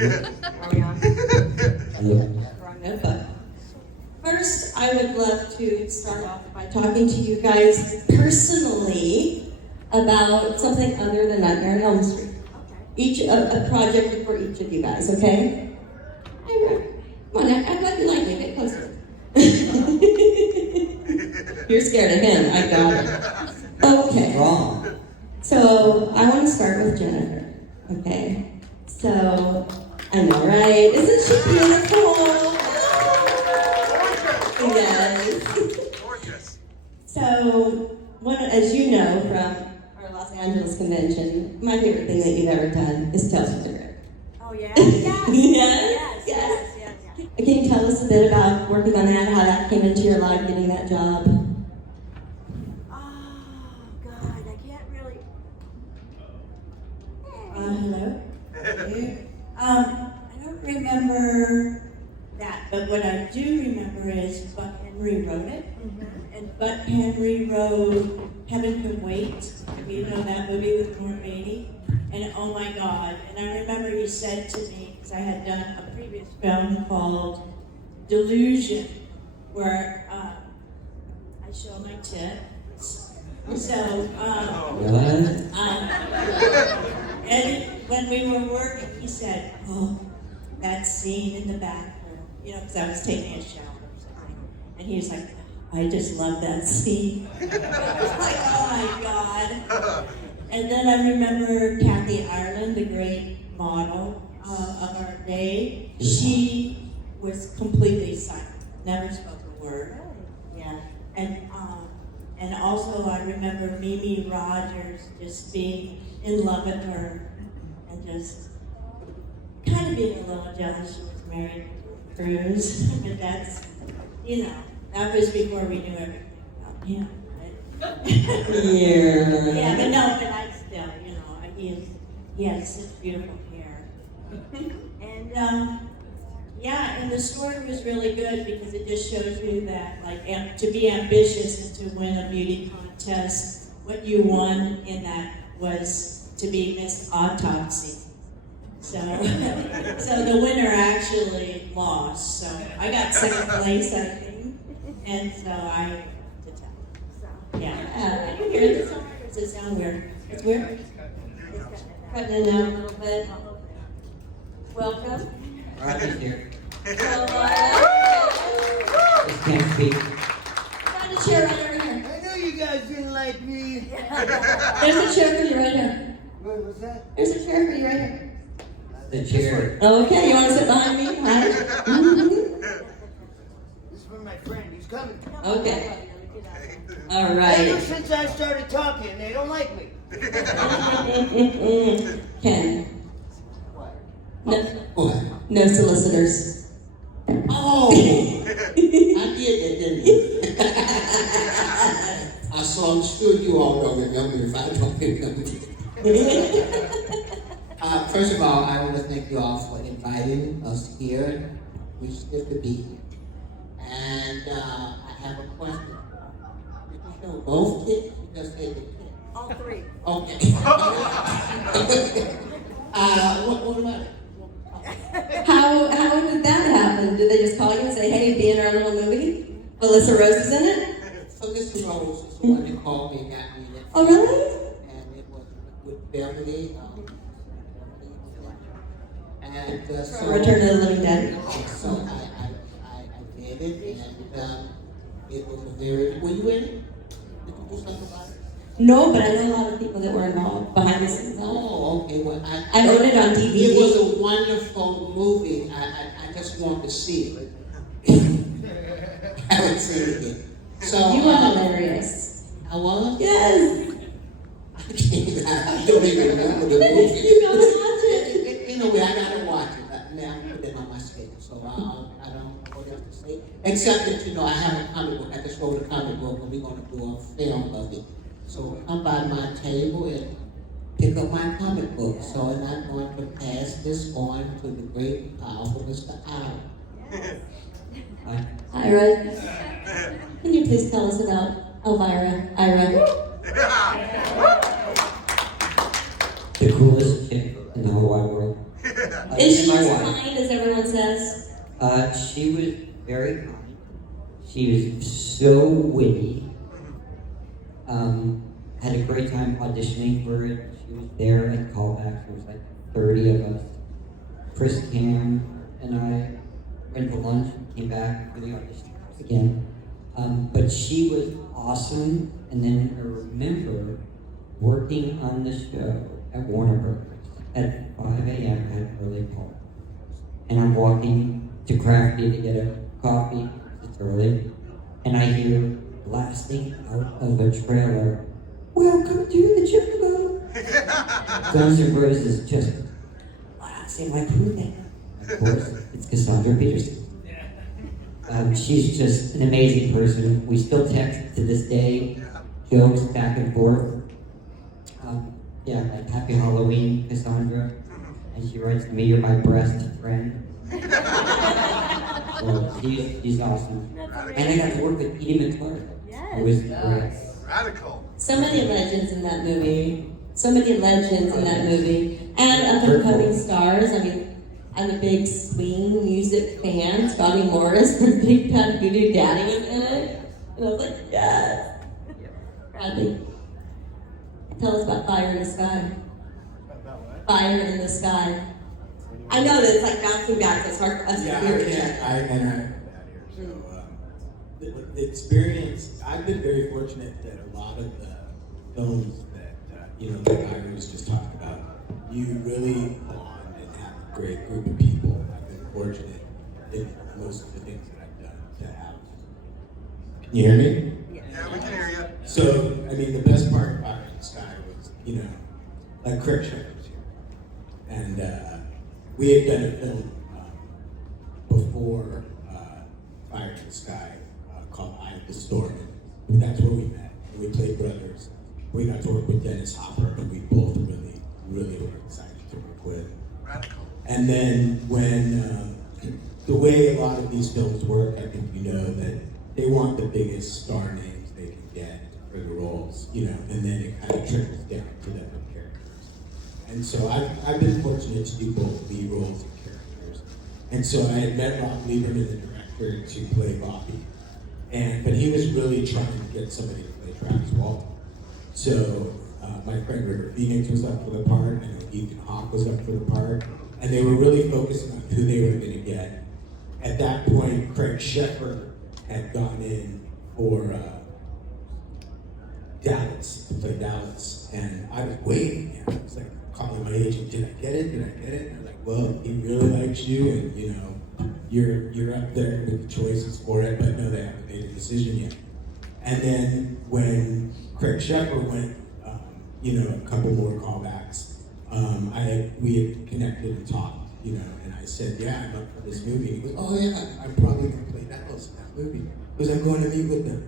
Are we on? Wrong note, but first, I would love to start off by talking to you guys personally about something other than Nightmare on Elm Street. Each a project for each of you guys, okay? Come on, act like you like me. Get closer. You're scared of him. I got it. Okay. Wrong. So I want to start with Jennifer. Okay. So I know, right? Isn't she beautiful? Yes. Gorgeous. So, as you know from our Los Angeles convention, my favorite thing that you've ever done is Tales from the Gregg. Oh, yeah? Yes. Yes. Can you tell us a bit about working on that, how that came into your life, getting that job? Oh, God, I can't really... Hello? I don't remember that, but what I do remember is Buck Henry wrote it. Mm-hmm. And Buck Henry wrote Heaven Can Wait. You know that movie with Norm Beatty? And oh my God. And I remember he said to me, because I had done a previous film called Delusion, where I show my tits. So, and when we were working, he said, oh, that scene in the bathroom, you know, because I was taking a shower or something. And he was like, I just love that scene. I was like, oh my God. And then I remember Kathy Ireland, the great model of our day. She was completely silent, never spoke a word. Yeah. And also I remember Mimi Rogers just being in love with her and just kind of being a little jealous she was married to Cruz. But that's, you know, that was before we knew everything about him. Yeah, but no, but I still, you know, he has such beautiful hair. And yeah, and the story was really good because it just shows you that, like, to be ambitious and to win a beauty contest, what you won in that was to be Miss Autopsy. So, so the winner actually lost. So I got second place, I think, and so I to tell. Yeah. Can you hear this song? Or does it sound weird? It's weird. Cutting it out a little bit. Welcome. Rodney's here. So, Just can't speak. find a chair right over here. I know you guys didn't like me. There's a chair for you right here. Wait, what's that? There's a chair for you right here. The chair. Okay, you want to sit behind me? Hi. This is for my friend. He's coming. Okay. All Ever right. since I started talking, they don't like me. Ken, What? no solicitors. Oh! I did that, didn't I? So I'm sure you all don't remember if I don't remember. First of all, I want to thank you all for inviting us here. We're still to be here. And I have a question. Did you show both kids? You just said the kids. All three. Okay. What about it? How did that happen? Did they just call you and say, hey, be in our little movie? Melissa Rose is in it? So this Rose is the one that called me and got me in it. Oh, really? And it was with Beverly. And so Return to the Living Dead. So I did it, and it was a very. Were you in it? Did you do something about it? No, but I know a lot of people that were involved behind the scenes. Oh, okay. Well, I own it on DVD. It was a wonderful movie. I just want to see it. I haven't seen it yet. So You were hilarious. I was. Yes. I don't even remember the movie. You gotta watch it. Anyway, I gotta watch it. Now I'm putting it on my schedule, so I don't know what else to say. Except that, you know, I have a comic book. I just wrote a comic book, and we're gonna do a film of it. So come by my table and pick up my comic book. So, and I'm going to pass this on to the great, powerful Mr. Ira. Ira, can you please tell us about Elvira? Ira. The coolest chick in the whole wide world. Is she and my as wife. kind as everyone says? She was very kind. She was so witty. Had a great time auditioning for it. She was there at callback. There was like 30 of us. Chris Cam and I went to lunch and came back for the audition again. But she was awesome. And then I remember working on the show at Warner Brothers at 5 a.m. at early call. And I'm walking to Crafty to get a coffee. It's early. And I hear blasting out of a trailer, "Welcome to the jungle." Guns N' Roses just blasting like who they are. Of course, it's Cassandra Peterson. She's just an amazing person. We still text to this day, jokes back and forth. Yeah, like Happy Halloween, Cassandra. And she writes to me, "You're my best friend." So she's awesome. And I got to work with Eastman McClure. It was great. Radical. So many legends in that movie. So many legends in that movie. And up and coming stars. I mean, I'm a big swing music fan. Scotty Morris from Big Bad Voodoo Daddy was in it. And I was like, yes. Rodney, tell us about Fire in the Sky. Fire in the Sky. I know that it's like bouncing back. It's hard for us to hear it. The experience, I've been very fortunate that a lot of the films that, that I was just talking about, you really bond and have a great group of people. I've been fortunate in most of the things that I've done to have. Can you hear me? Yeah, we can hear you. So, I mean, the best part of Fire in the Sky was, like Craig Shepherd was here. And we had done a film before Fire in the Sky called Eye of the Storm. And that's where we met. And we played brothers. We got to work with Dennis Hopper, and we both really, really were excited to work with. Radical. And then when, the way a lot of these films work, I think you know that they want the biggest star names they can get for the roles, and then it kind of trickles down to the characters. And so I've been fortunate to do both lead roles and characters. And so I had met Rob Lieberman, the director, to play Bobby. But he was really trying to get somebody to play Travis Walton. So my friend River Phoenix was up for the part, I know Ethan Hawke was up for the part, and they were really focusing on who they were going to get. At that point, Craig Shepherd had gone in for Dallas, to play Dallas, and I was waiting. I was like calling my agent, did I get it? And I was like, well, he really likes you, and you're up there with the choices for it, but no, they haven't made a decision yet. And then when Craig Shepherd went, a couple more callbacks, we had connected and talked, and I said, yeah, I'm up for this movie. He goes, oh yeah, I'm probably going to play Dallas in that movie. Because I'm going to meet with them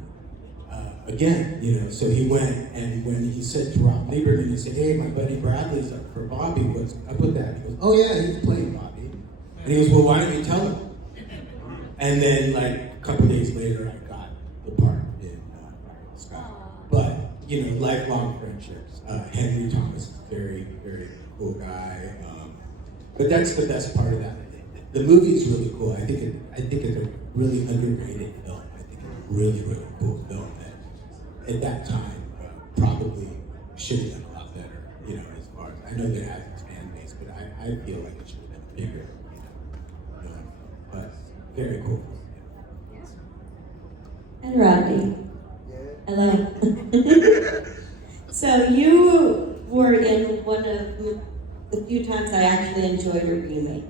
again, So he went, and when he said to Rob Lieberman, he said, hey, my buddy Bradley's up for Bobby, what's up with that? He goes, oh yeah, he's playing Bobby. And he goes, well, why don't you tell him? And then, like, a couple days later, I got the part in Fire in the Sky. But, lifelong friendships. Henry Thomas is a very, very cool guy. But that's the best part of that. The movie's really cool. I think it's a really underrated film. I think it's a really, really cool film that, at that time, probably should have done a lot better, as far as, I know they have its fan base, but I feel like it should have been bigger, but very cool. And Rodney. Hello. So you were in one of the few times I actually enjoyed your remake,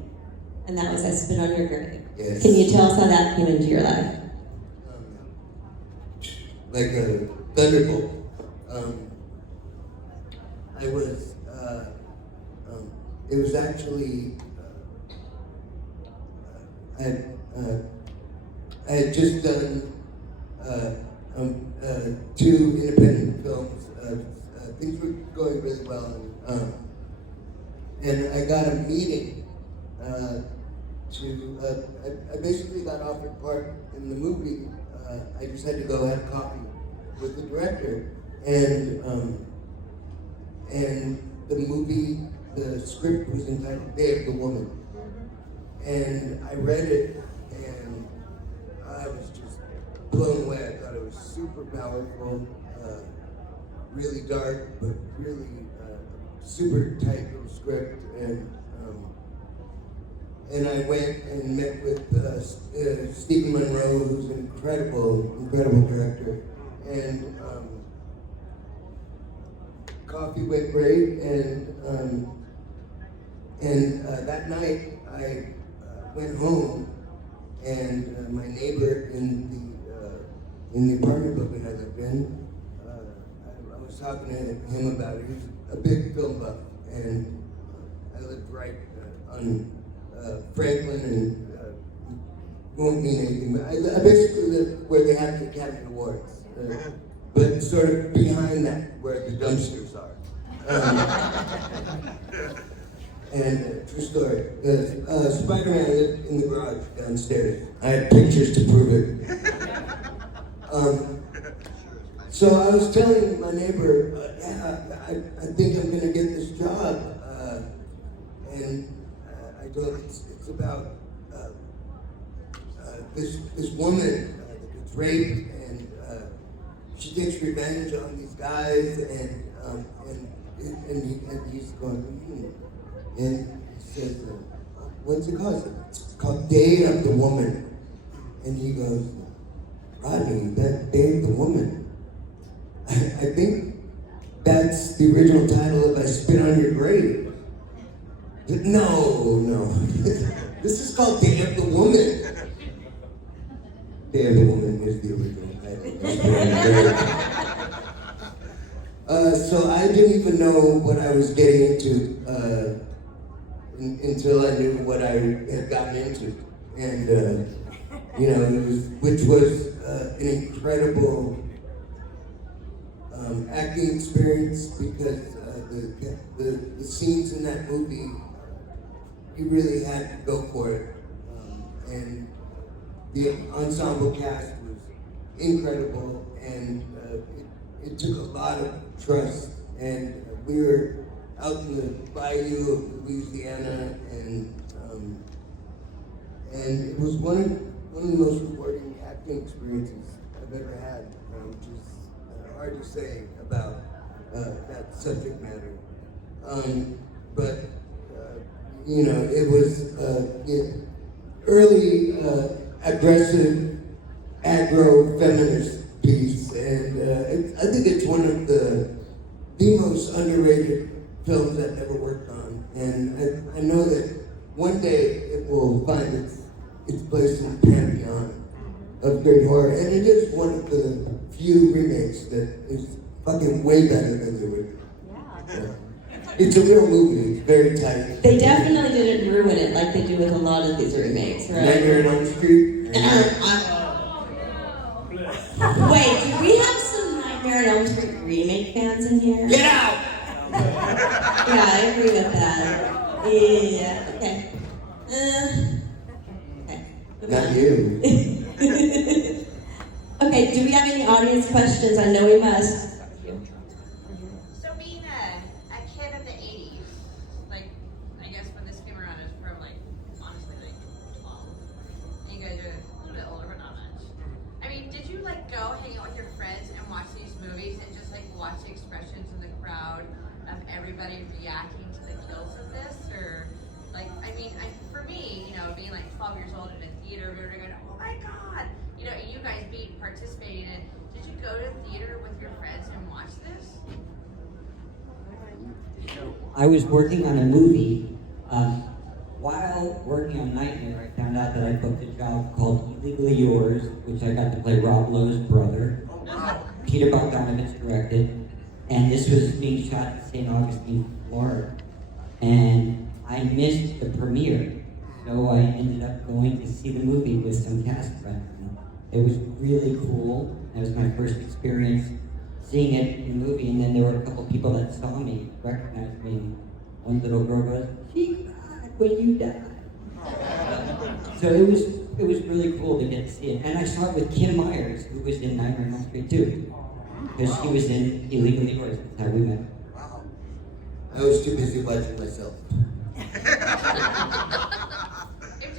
and that was I Spit on Your Grave. Yes. Can you tell us how that came into your life? Like a thunderbolt. It was actually, I had just done 2 independent films. Things were going really well, and I got a meeting I basically got offered part in the movie. I just had to go have coffee with the director, and the movie, the script was entitled "Day of the Woman," And I read it, and I was just blown away. I thought it was super powerful, really dark, but really super tight little script. And I went and met with Stephen Monroe, who's an incredible director. And coffee went great, and that night I went home, and my neighbor in the apartment building I lived in, I was talking to him about it. He's a big film buff, and I lived right on Franklin, and won't mean anything, but I basically lived where they have the Academy Awards, but sort of behind that, where the dumpsters are. And true story. Spider-Man lived in the garage downstairs. I had pictures to prove it. So I was telling my neighbor, I think I'm gonna get this job, and I told him it's about this woman that gets raped, and she takes revenge on these guys, and he's going, and he says, what's it called? It's called Day of the Woman. And he goes, Rodney, that Day of the Woman. I think that's the original title of I Spit on Your Grave. No. This is called Day of the Woman. Day of the Woman was the original title. I Spit on Your Grave. So I didn't even know what I was getting into until I knew what I had gotten into, and which was an incredible acting experience, because the scenes in that movie, you really had to go for it, and the ensemble cast was incredible, and it took a lot of trust, and we were out in the bayou of Louisiana, and it was one of the most rewarding acting experiences I've ever had, which is hard to say about that subject matter. But it was early aggressive agro-feminist piece, and I think it's one of the most underrated films I've ever worked on, and I know that one day it will find its place in the pantheon of great horror, and it is one of the few remakes that is fucking way better than the original. Yeah. It's a real movie. It's very tight. They definitely didn't ruin it like they do with a lot of these remakes, right? Nightmare on Elm Street. Wait, do we have some Nightmare on Elm Street remake fans in here? Get out! Yeah, I agree with that. Yeah, okay. Okay. Not you. Okay, do we have any audience questions? I know we must. So being a kid of the 80s, like, I guess when this came around, it was from, like, honestly, like, 12. And you guys are a little bit older, but not much. I mean, did you, like, go hang out with your friends and watch these movies and just, like, watch the expressions in the crowd of everybody reacting to the kills of this? Or, like, I mean, for me, being, like, 12 years old in a theater, we were going, oh, my God! And you guys participating in it. Did you go to the theater with your friends and watch this? I was working on a movie. While working on Nightmare, I found out that I booked a job called Illegally Yours, which I got to play Rob Lowe's brother. Peter Bogdanovich directed, and this was being shot in St. Augustine, Florida. And I missed the premiere, so I ended up going to see the movie with some cast friends. It was really cool. That was my first experience seeing it in the movie, and then there were a couple people that saw me, recognized me. One little girl goes, "She cried when you died." So it was really cool to get to see it. And I saw it with Kim Myers, who was in Nightmare on Elm Street too, because she was in Illegally Yours. That's how we met. I was too busy watching myself. It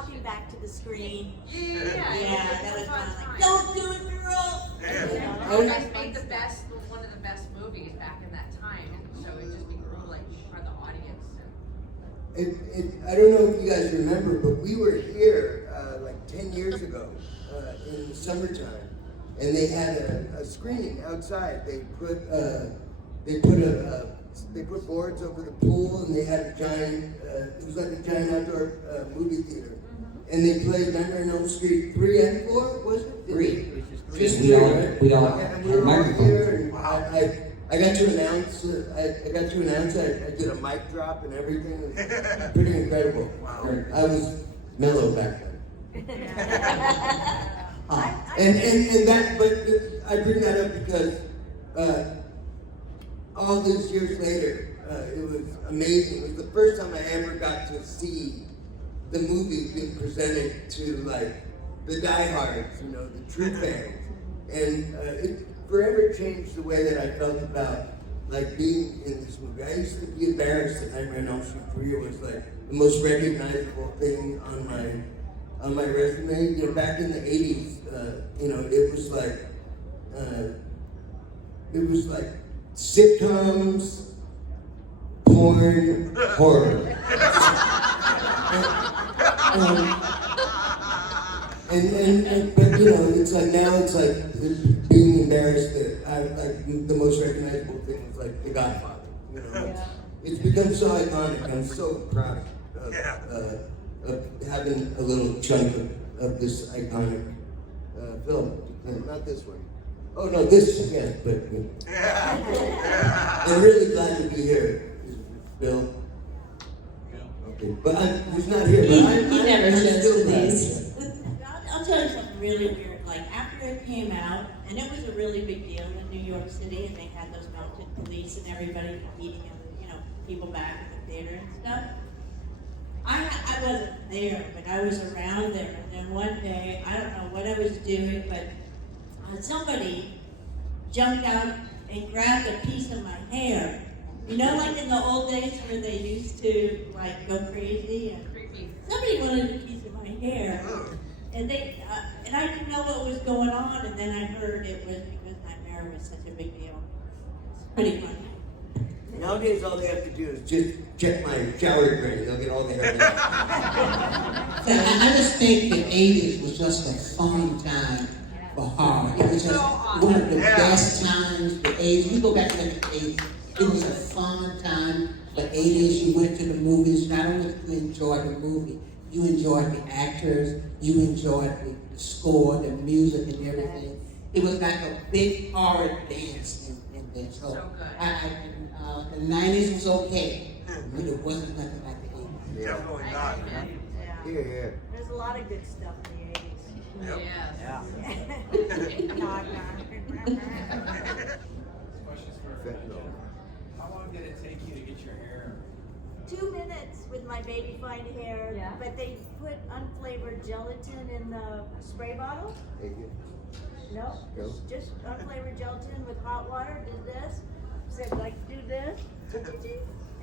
talking back to the screen. Yeah, That was fun fun. Like, time. don't do it, girl. You guys made the best, one of the best movies back in that time, so it just grew like for the audience. I don't know if you guys remember, but we were here like 10 years ago in the summertime, and they had a screening outside. They put boards over the pool, and they had a giant. It was like a giant outdoor movie theater, and they played Nightmare on Elm Street 3 and 4. Was it 3? Just We 3, all- right? we all and had we were all microphones. here, and I got to announce. I did a mic drop and everything. It was pretty incredible. Wow. I was mellow back then. And that, but I bring that up because all these years later, it was amazing. It was the first time I ever got to see the movie being presented to like the diehards, the true fans, and it forever changed the way that I felt about like being in this movie. I used to be embarrassed that Nightmare on Elm Street 3 was like the most recognizable thing on my resume. Back in the 80s, it was like sitcoms, porn, horror. But it's like now it's like being embarrassed that the most recognizable thing is like The Godfather. It's become so iconic. I'm so proud of having a little chunk of this iconic film. Not this one. Oh no, this yes, but I'm really glad to be here, Bill. Okay, but he's not here. He But never I'm shows still to glad. these. I'll tell you something really weird. Like after it came out, and it was a really big deal in New York City, and they had those mounted police and everybody beating people back in the theater and stuff. I wasn't there, but I was around there. And then one day, I don't know what I was doing, but somebody jumped out and grabbed a piece of my hair. Like in the old days where they used to like go crazy, and Creepy. somebody wanted a piece of my hair, and and I didn't know what was going on, and then I heard it was because my hair was such a big deal. It's pretty funny. Nowadays, all they have to do is just check my shower drain. They'll get all the hair back. I just think the 80s was just a fun time for horror. It was just one of the best times, the 80s. You go back to the 80s, it was a fun time. The 80s, you went to the movies, not only did you enjoy the movie, you enjoyed the actors, you enjoyed the score, the music and everything. It was like a big horror dance in there. So So good. The 90s was okay, but it wasn't nothing like the 80s. Definitely I not. agree, man. Here. There's a lot of good stuff in the 80s. Yes. Knock, knock. Questions for how long did it take you to get your hair? 2 minutes with my baby fine hair, Yeah. but they put unflavored gelatin in the spray bottle. No, Go. just unflavored gelatin with hot water. Did this, said like do this,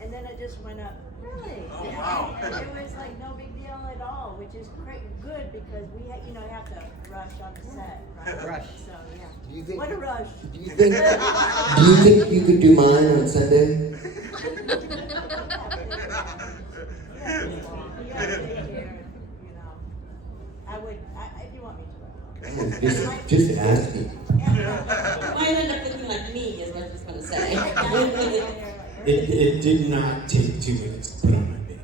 and then it just went up. Really? Oh, wow. And it was like no big deal at all, which is great, good because we have to rush on the set, right? Rush. So yeah. Do you think? What a rush. Do you think you could do mine on Sunday? You gotta take care, I would, if you want me to. Just asking. Might end up looking like me, is what I was going to say. It did not take 2 minutes to put on my bed.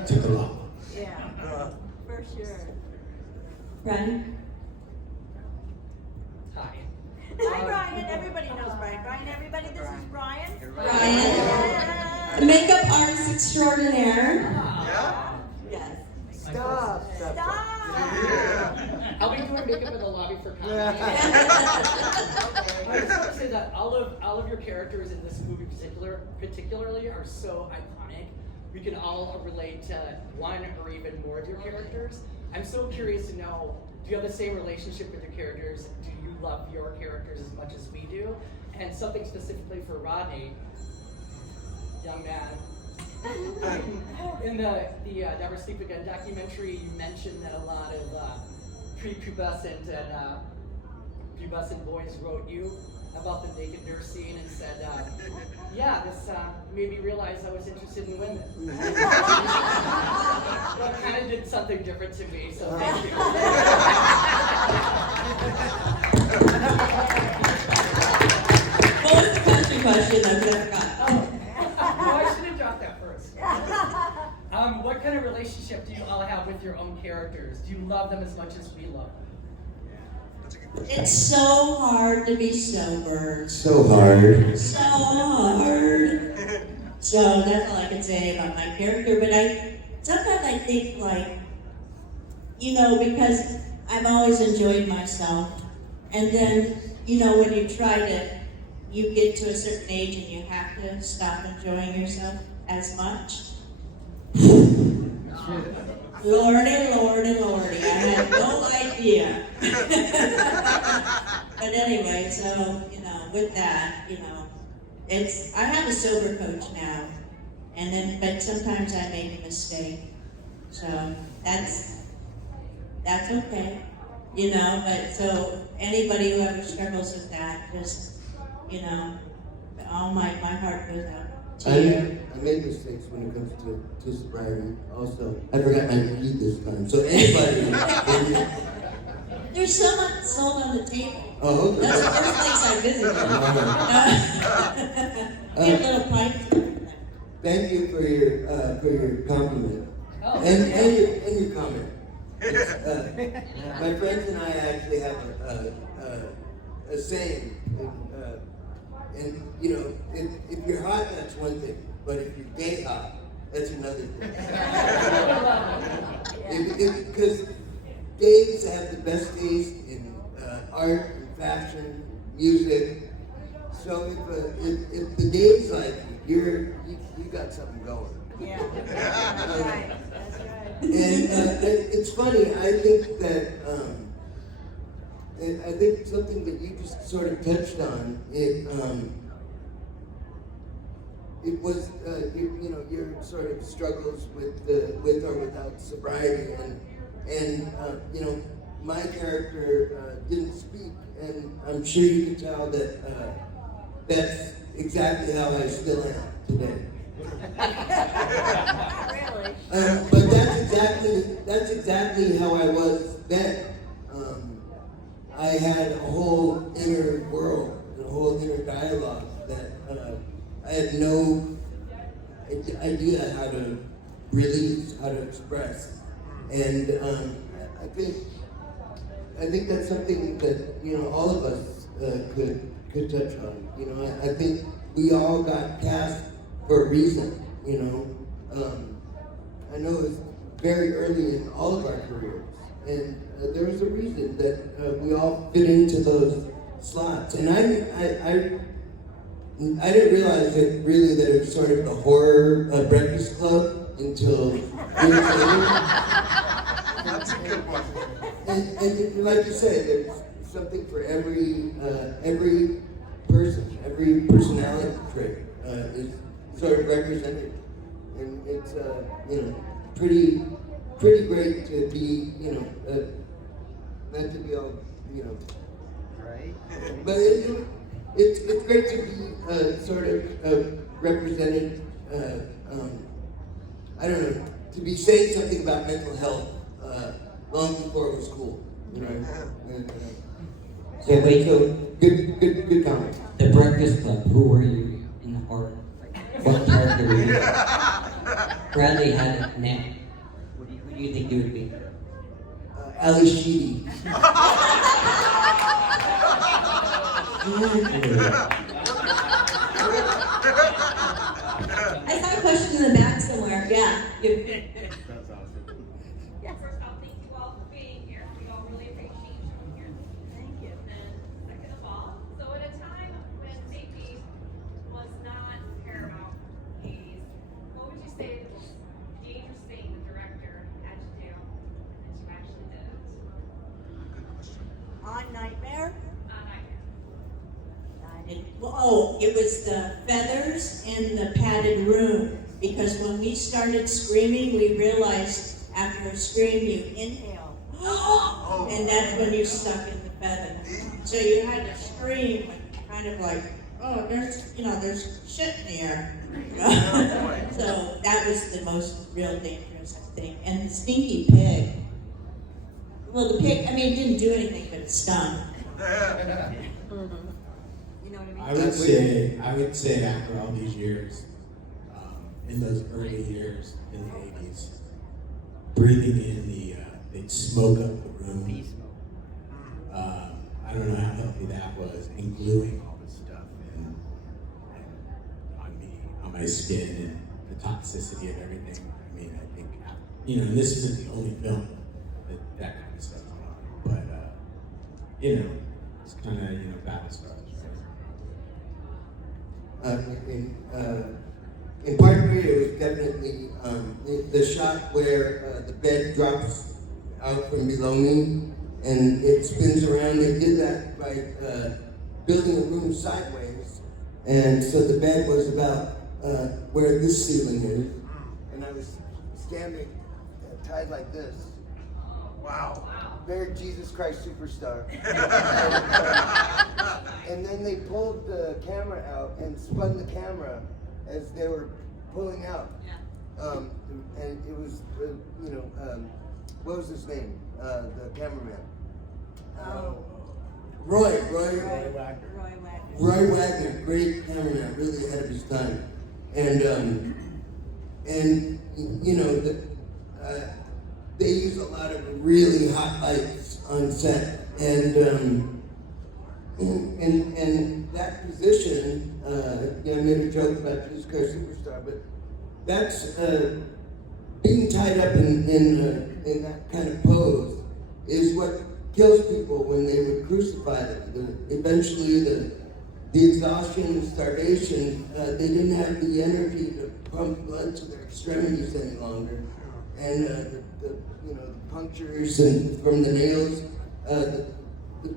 It took a lot. Yeah, for sure. Brian? Hi, Brian. Everybody knows Brian. Brian, everybody, this is Brian. Brian. Makeup artist extraordinaire. Yeah? Yes. Stop. Stop. I'll be doing makeup in the lobby for comedy. I just want to say that all of your characters in this movie particularly are so iconic. We can all relate to one or even more of your characters. I'm so curious to know, do you have the same relationship with your characters? Do you love your characters as much as we do? And something specifically for Rodney, young man, In the Never Sleep Again documentary, you mentioned that a lot of prepubescent and pubescent boys wrote you about the naked nurse scene and said, yeah, this made me realize I was interested in women. Well, it kind of did something different to me, so thank you. What was the question? I forgot. Oh, I should have dropped that first. What kind of relationship do you all have with your own characters? Do you love them as much as we love them? It's so hard to be sober. So hard. So hard. So that's all I can say about my character. But sometimes I think because I've always enjoyed myself. And then, when you get to a certain age and you have to stop enjoying yourself as much. Lordy, I had no idea. But anyway, so, with that, I have a sober coach now. But sometimes I make a mistake. So that's okay. But so anybody who ever struggles with that, just, all my heart goes out to you. I made mistakes when it comes to sobriety. Also, I forgot my weed this time. So anybody, There's so much sold on the table. oh, okay. That's the first place I visited. We have little pipes. Thank you for your compliment Oh, and your comment. My friends and I actually have a saying, and if you're hot, that's one thing, but if you're gay hot, that's another thing. Because gays have the best taste in art, and fashion, music. So if the gays like you got something going. Yeah, that's right. And it's funny. I think that I think something that you just sort of touched on. It was your sort of struggles with or without sobriety, and my character didn't speak, and I'm sure you can tell that that's exactly how I still am today. Really? But that's exactly how I was then. I had a whole inner world, a whole inner dialogue that I had no idea how to release, how to express, and I think that's something that all of us could touch on. I think we all got cast for a reason. I know it's very early in all of our careers, and there was a reason that we all fit into those slots. And I didn't realize that it was sort of the horror Breakfast Club until years later. That's a good one. And like you said, there's something for every person, every personality trait is sort of represented, and it's pretty great to be not to be all Right? but it's great to be sort of represented. I don't know, to be saying something about mental health long before it was cool. So wait, so Good comment. the Breakfast Club, who were you in the horror? What character were you? Bradley had it now. Who do you think you would be? Ali Sheedy. I saw a question in the back somewhere. Yeah. That's awesome. First of all, thank you all for being here. We all really appreciate you here. Thank you. And second of all, so at a time when safety was not paramount in the 80s, what would you say the most dangerous thing the director had to do and that you actually did? Good question. On Nightmare? It was the feathers in the padded room. because when we started screaming, we realized after a scream you inhale, and that's when you're stuck in the feather. So you had to scream, kind of like, oh, there's shit in the air. So that was the most real dangerous, I think. And the stinky pig. Well, the pig, it didn't do anything, but it stung. You know what I mean? I would say after all these years, in those early years in the 80s, breathing in they'd smoke up the room. I don't know how healthy that was, and gluing all this stuff and on me, on my skin, and the toxicity of everything. I think, and this isn't the only film that kind of stuff is on, but it's kind of battle stars. In part 3, it was definitely the shot where the bed drops out from below me and it spins around. They did that by building a room sideways, and so the bed was about where this ceiling is, and I was standing tied like this. Wow. Very Jesus Christ Superstar. And then they pulled the camera out and spun the camera as they were pulling out. Yeah. And it was, what was his name? The cameraman. Roy Wagner, great cameraman, really ahead of his time. And they use a lot of really hot lights on set, and that position, I made a joke about Jesus Christ Superstar, but that's being tied up in that kind of pose is what kills people when they would crucify them. Eventually, the exhaustion, the starvation, they didn't have the energy to pump blood to their extremities any longer, and the punctures and from the nails, the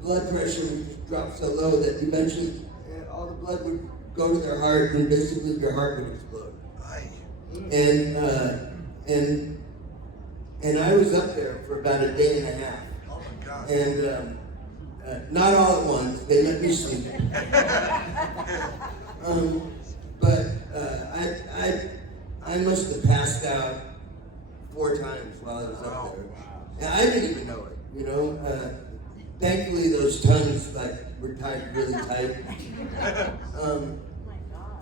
blood pressure would just drop so low that eventually all the blood would go to their heart, and basically their heart would explode. And I was up there for about a day and a half. Oh my God. And not all at once. They let me sleep. But I must have passed out 4 times while I was up there. And I didn't even know it, Thankfully, those tongues were tied really tight.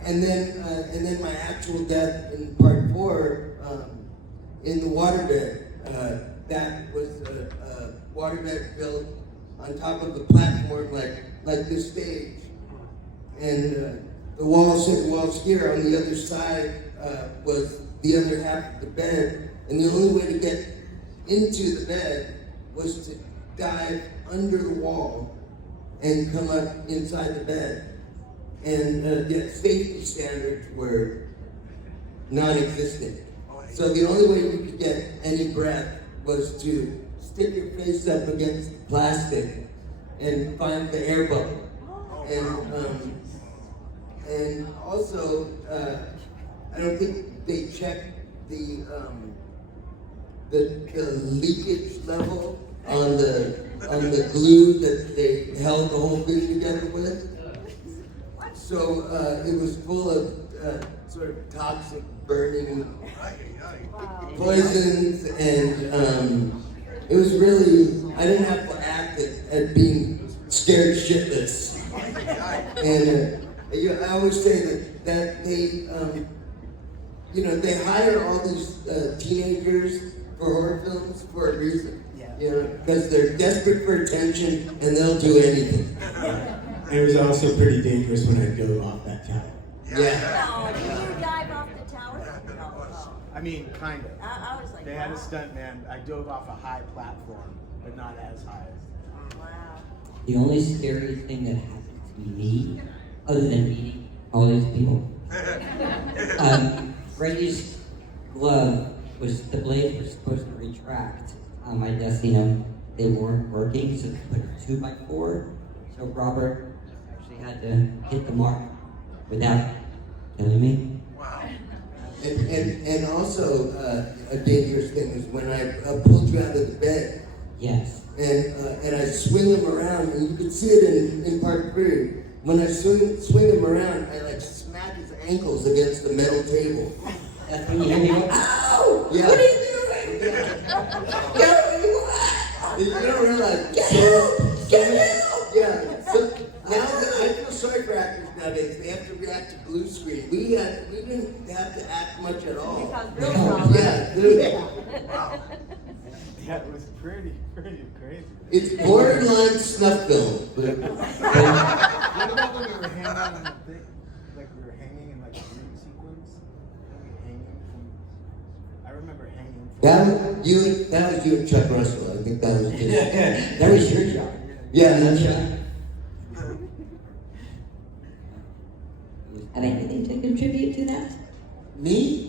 And then my actual death in part 4, in the waterbed. That was a waterbed built on top of the platform like this stage. And the walls here on the other side was the other half of the bed. And the only way to get into the bed was to dive under the wall and come up inside the bed. And the safety standards were non-existent. So the only way you could get any breath was to stick your face up against the plastic and find the air bubble. And also, I don't think they checked the leakage level on the glue that they held the whole thing together with. So it was full of sort of toxic, burning poisons, and it was really, I didn't have to act at being scared shitless. And I always say that they, they hire all these teenagers for horror films for a reason. Because they're desperate for attention and they'll do anything. It was also pretty dangerous when I'd go off that tower. Yeah. No, did you dive off the tower? No. I mean, kind of. I was like, They had a wow. stunt man. I dove off a high platform, but not as high. Wow. The only scary thing that happened to me, other than meeting all these people, Reddy's glove the blades were supposed to retract. I guess, they weren't working, so they put a 2x4. So Robert actually had to hit the mark without killing me. Wow. And And also, a dangerous thing is when I pulled you out of the bed. Yes. And I swing him around, and you can see it in part 3. When I swing him around, I like smack his ankles against the metal table. That's when you hear me go, ow! Yeah. What are you doing? You don't realize. Get help! Get help! Yeah. So now I feel sorry for actors nowadays. They have to react to blue screen. We didn't have to act much at all. Real drama. Yeah. Wow. Yeah, it was pretty crazy. It's borderline snuff film. What about when we were hanging out on the thing? Like we were hanging in like a dream sequence? I remember hanging from... That was you and Chuck Russell. I think that was just... That was your job. Yeah, that's right. Have anything to contribute to that? Me?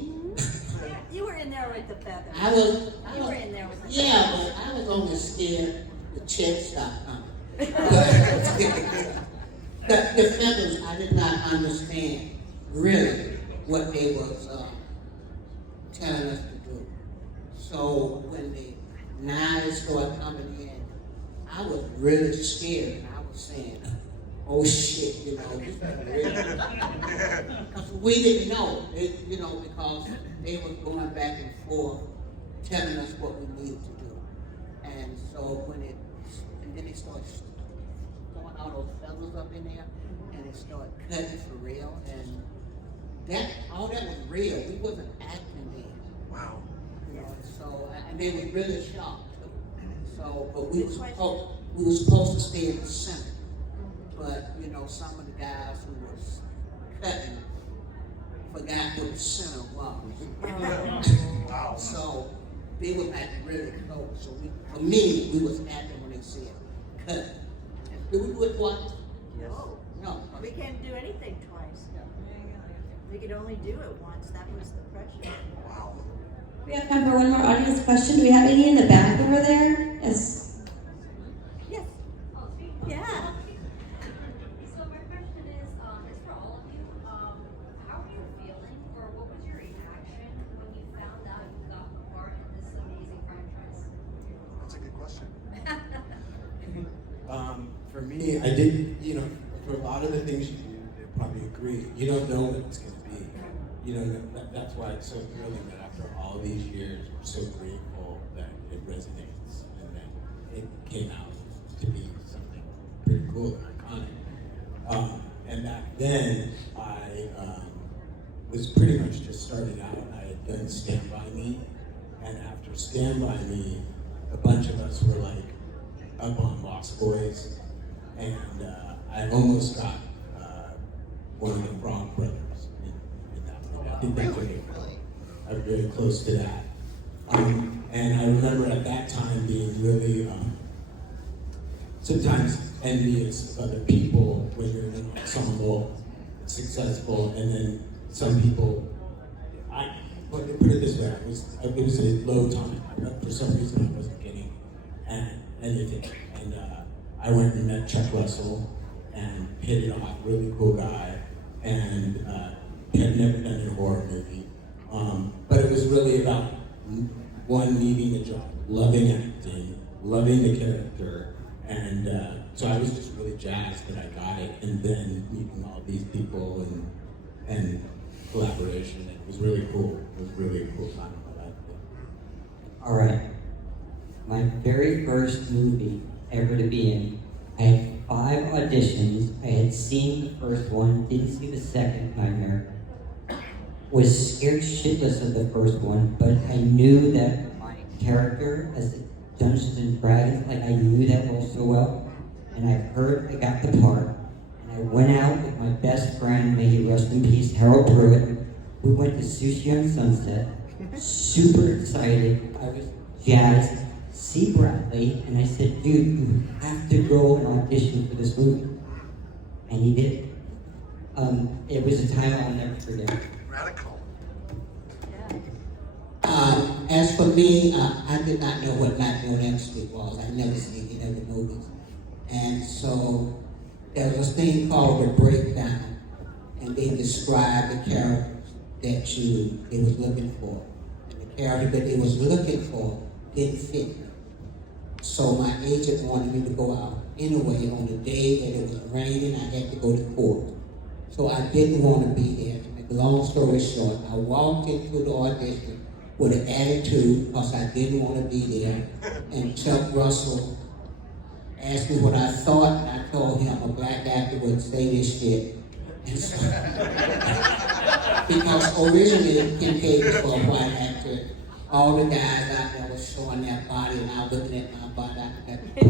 You were in there with the feathers. You were in there with the Yeah, but I was only scared the check stopped coming. The feathers, I did not understand really what they was telling us to do. So when the knives started coming in, I was really scared, and I was saying, "Oh shit, you know, this is real." Because we didn't know, because they was going back and forth, telling us what we needed to do. And so and then they started throwing all those feathers up in there, and it started cutting for real, and all that was real. We wasn't acting then. Wow. So, and they was really shocked too. So, but we were supposed to stay in the center. But, some of the guys who was cutting forgot what the center was. Wow. So, they were like really close. So, for me, we was acting when they said cut. Did we do it twice? No. No. We can't do anything twice. We could only do it once. That was the pressure. Wow. We have time for one more audience question. Do we have any in the back over there? Yes. Yes. Yeah. So my question is for all of you. How are you feeling, or what was your reaction when you found out you got the part in this amazing franchise? That's a good question. For me, I did, for a lot of the things you do, they probably agree. You don't know what it's going to be. That's why it's so thrilling that after all these years, we're so grateful that it resonates and that it came out to be something pretty cool and iconic. And back then, I was pretty much just started out. I had done Stand By Me, and after Stand By Me, a bunch of us were like up on Lost Boys, and I almost got one of the Frog Brothers in that movie. I think that's really cool. I was very close to that. And I remember at that time being really sometimes envious of other people when you're in an ensemble, successful, and then some people, put it this way, it was a low time. For some reason I wasn't getting anything. And I went and met Chuck Russell and hit it off, really cool guy, and had never done a horror movie. But it was really about one, needing a job, loving acting, loving the character, and so I was just really jazzed that I got it, and then meeting all these people and collaboration, it was really cool. It was really a cool time of my life. All right. My very first movie ever to be in, I had 5 auditions. I had seen the first one, didn't see the second Nightmare. Was scared shitless of the first one, but I knew that my character as the Dungeons and Dragons, I knew that role so well. And I heard I got the part. And I went out with my best friend, may he rest in peace, Harold Pruitt. We went to Sushi on Sunset, super excited. I was jazzed. See Bradley, and I said, dude, you have to go and audition for this movie. And he did. It was a time I'll never forget. Radical. As for me, I did not know what Nightmare on Elm Street was. I never seen any of the movies. And so there was a thing called The Breakdown, and they described the characters. that they was looking for. And the character that they was looking for didn't fit me. So my agent wanted me to go out anyway on the day that it was raining. I had to go to court. So I didn't want to be there. To make a long story short, I walked into the audition with an attitude because I didn't want to be there. And Chuck Russell asked me what I thought, and I told him a black actor would say this shit. And so, because originally Kim K was for a white actor, all the guys out there was showing their body, and I was looking at my body. I got the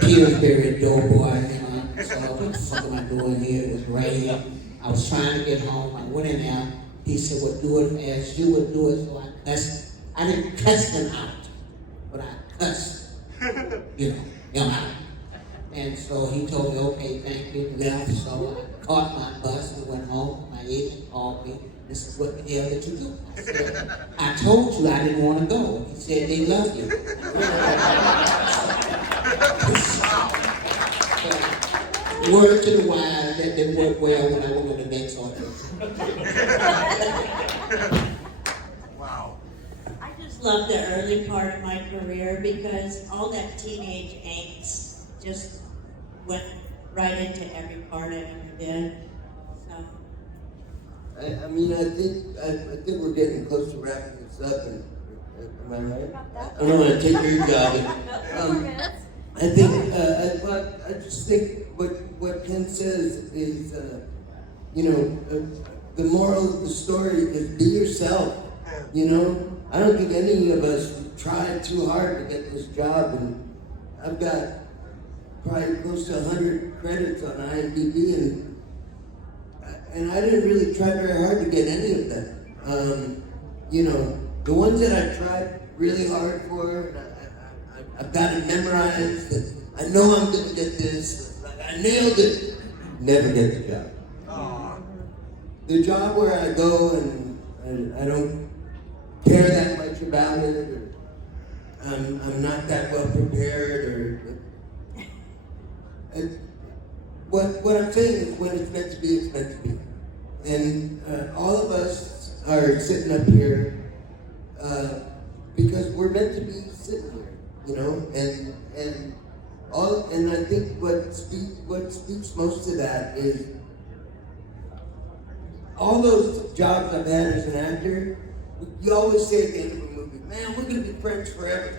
Pillsbury Doughboy, you know. So what the fuck am I doing here? It was raining. I was trying to get home. I went in there. He said, well, do it as you would do it. So I cussed. I didn't cuss him out, but I cussed, him out. And so he told me, okay, thank you, and left. So I caught my bus and went home. My agent called me and said, what the hell did you do? I said, I told you I didn't want to go. He said, they love you. Word to the wise, that didn't work well when I went on the next audition. Wow. I just love the early part of my career because all that teenage angst just went right into every part I ever did. So. I mean, I think we're getting close to wrapping this up. And am I right? I don't want to take your job. I think I just think what Ken says is, the moral of the story is be yourself. You know, I don't think any of us tried too hard to get this job, and I've got probably close to 100 credits on IMDb, and I didn't really try very hard to get any of them. The ones that I tried really hard for, I've got it memorized, and I know I'm gonna get this. I nailed it. Never get the job. Aww. The job where I go and I don't care that much about it, or I'm not that well prepared, what I'm saying is when it's meant to be, it's meant to be. And all of us are sitting up here because we're meant to be sitting here, and I think what speaks most to that is all those jobs I've had as an actor. You always say at the end of a movie, man, we're gonna be friends forever,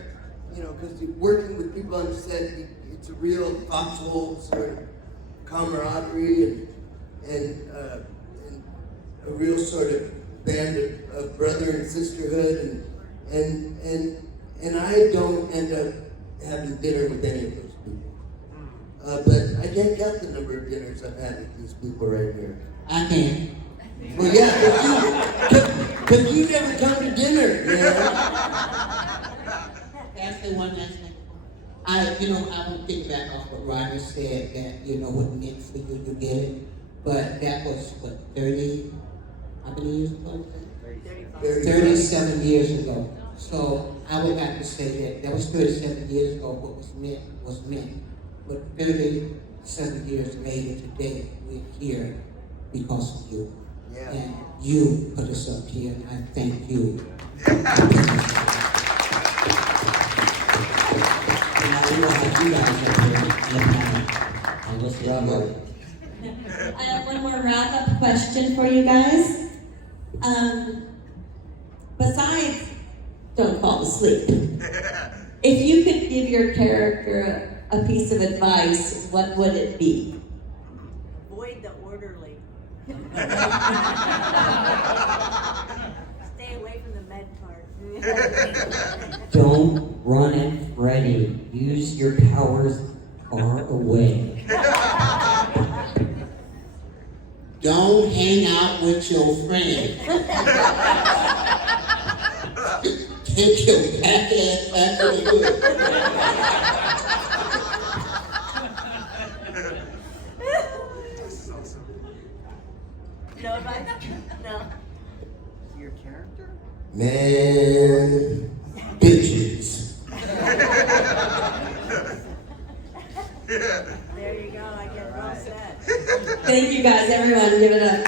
because you're working with people on set. It's a real foxhole sort of camaraderie and a real sort of band of brother and sisterhood, and I don't end up having dinner with any of those people. But I can't count the number of dinners I've had with these people right here. I can. Well, yeah, because you never come to dinner, That's the one last thing. I won't think back off what Rodney said that, what it meant for you to get it. But that was, 30, how many years ago? 37 years ago. So I would have to say that was 37 years ago. What was meant. But 37 years later today, we're here because of you. Yeah. And you put us up here, and I thank you. And I know how you guys up here. I have one more wrap-up question for you guys. Besides, don't fall asleep. If you could give your character a piece of advice, what would it be? Avoid the orderly. Stay away from the med part. Don't run at Freddy. Use your powers far away. Don't hang out with your friends. Take your back ass back to the hood. No advice? No. Your character? Man, bitches. There you go, I get well said. Thank you guys, everyone. Give it up.